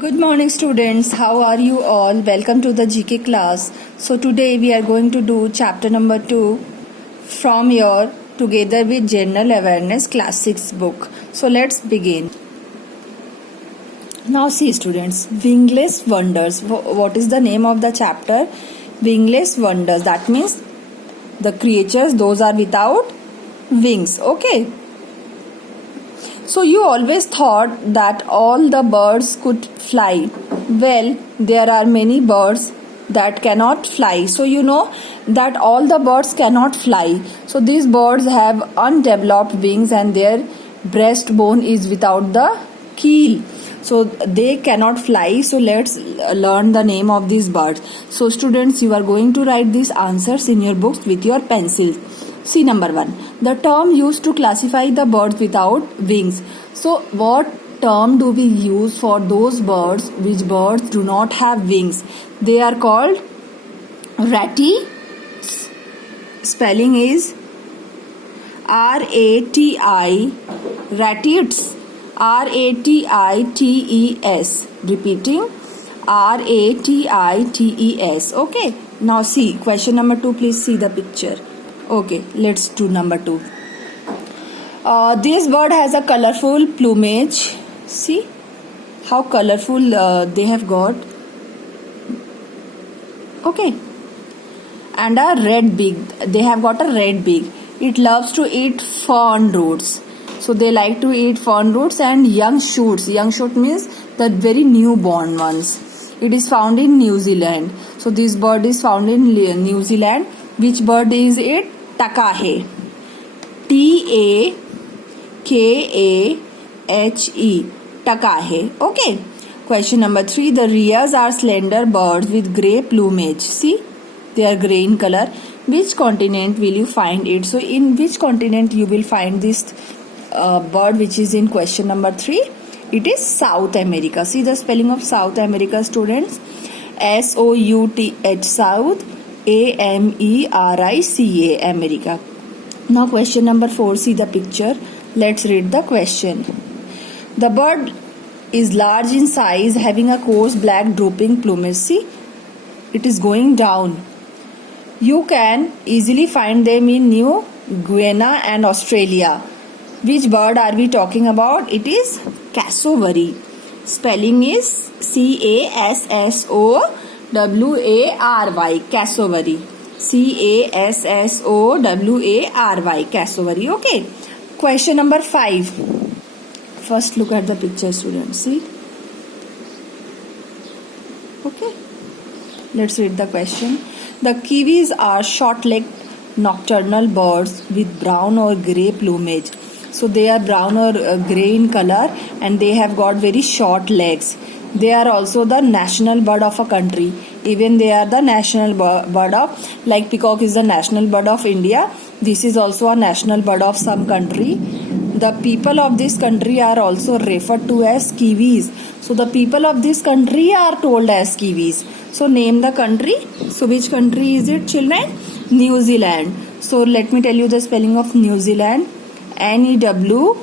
Good morning students, how are you all? Welcome to the GK class. So today we are going to do chapter number 2 from your Together with General Awareness class 6 book. So let's begin. Now see students, Wingless Wonders. What is the name of the chapter? Wingless Wonders. That means the creatures, those are without wings. Okay. So you always thought that all the birds could fly. Well, there are many birds that cannot fly. So you know that all the birds cannot fly. So these birds have undeveloped wings and their breastbone is without the keel. So they cannot fly. So let's learn the name of these birds. So students, you are going to write these answers in your books with your pencils. See number 1. The term used to classify the birds without wings. So what term do we use for those birds which birds do not have wings? They are called ratty. Spelling is R-A-T-I, rattites. R-A-T-I-T-E-S. Repeating, R-A-T-I-T-E-S. Okay. Now see question number 2. Please see the picture. Okay, let's do number 2. This bird has a colorful plumage. See how colorful they have got. Okay, and a red beak. They have got a red beak. It loves to eat fern roots. So they like to eat fern roots and young shoots. Young shoot means the very newborn ones. It is found in New Zealand. So this bird is found in New Zealand. Which bird is it? Takahe. T-A-K-A-H-E. Takahe. Okay. Question number 3. The rheas are slender birds with grey plumage. See, they are grey in color. Which continent will you find it? So in which continent you will find this bird which is in question number 3? It is South America. See the spelling of South America, students. S-O-U-T-H, South. A-M-E-R-I-C-A, America. Now question number 4. See the picture. Let's read the question. The bird is large in size, having a coarse black drooping plumage. See, it is going down. You can easily find them in New Guinea and Australia. Which bird are we talking about? It is cassowary. Spelling is C-A-S-S-O-W-A-R-Y, cassowary. C-A-S-S-O-W-A-R-Y, cassowary. Okay. Question number 5. First look at the picture, students. See. Okay. Let's read the question. The kiwis are short-legged nocturnal birds with brown or grey plumage. So they are brown or grey in color and they have got very short legs. They are also the national bird of a country. Even they are the national bird of, like peacock is the national bird of India. This is also a national bird of some country. The people of this country are also referred to as kiwis. So the people of this country are told as kiwis. So name the country. So which country is it, children? New Zealand. So let me tell you the spelling of New Zealand. N-E-W-Z-E-A-L-A-N-D,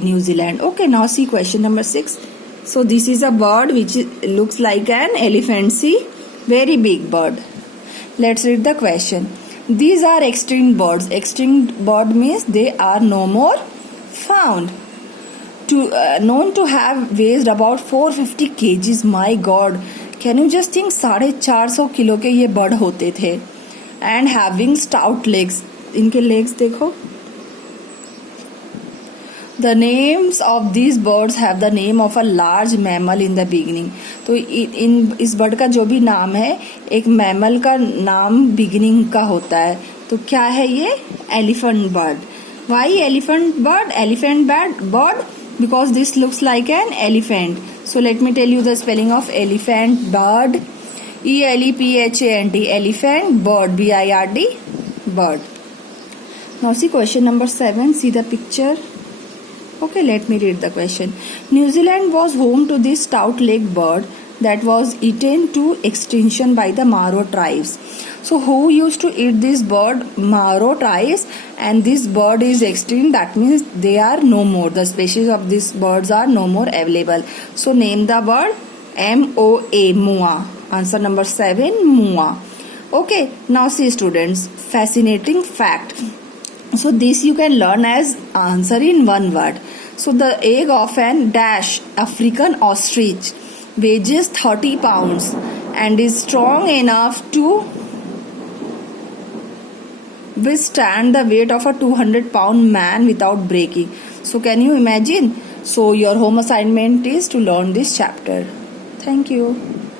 New Zealand. Okay, now see question number 6. So this is a bird which looks like an elephant. See, very big bird. Let's read the question. These are extinct birds. Extinct bird means they are no more found. Known to have weighed about 450 kgs. My God, can you just think 450 kilo के ये bird होते थे. And having stout legs. इनके legs देखो. The names of these birds have the name of a large mammal in the beginning. तो इस bird का जो भी नाम है एक mammal का नाम beginning का होता है. तो क्या है ये? Elephant bird. Why elephant bird? Elephant bird because this looks like an elephant. So let me tell you the spelling of elephant bird. E-L-E-P-H-A-N-T, elephant, bird, B-I-R-D, bird. Now see question number 7. See the picture. Okay, let me read the question. New Zealand was home to this stout-legged bird that was eaten to extinction by the Maro tribes. So who used to eat this bird? Marotais, and this bird is extinct. That means they are no more. The species of these birds are no more available. So name the bird. M-O-A, Moa. Answer number 7, Moa. Okay, now see students, fascinating fact. So this you can learn as answer in one word. So the egg of an dash African ostrich weighs 30 pounds and is strong enough to withstand the weight of a 200-pound man without breaking. So can you imagine? So your home assignment is to learn this chapter. Thank you.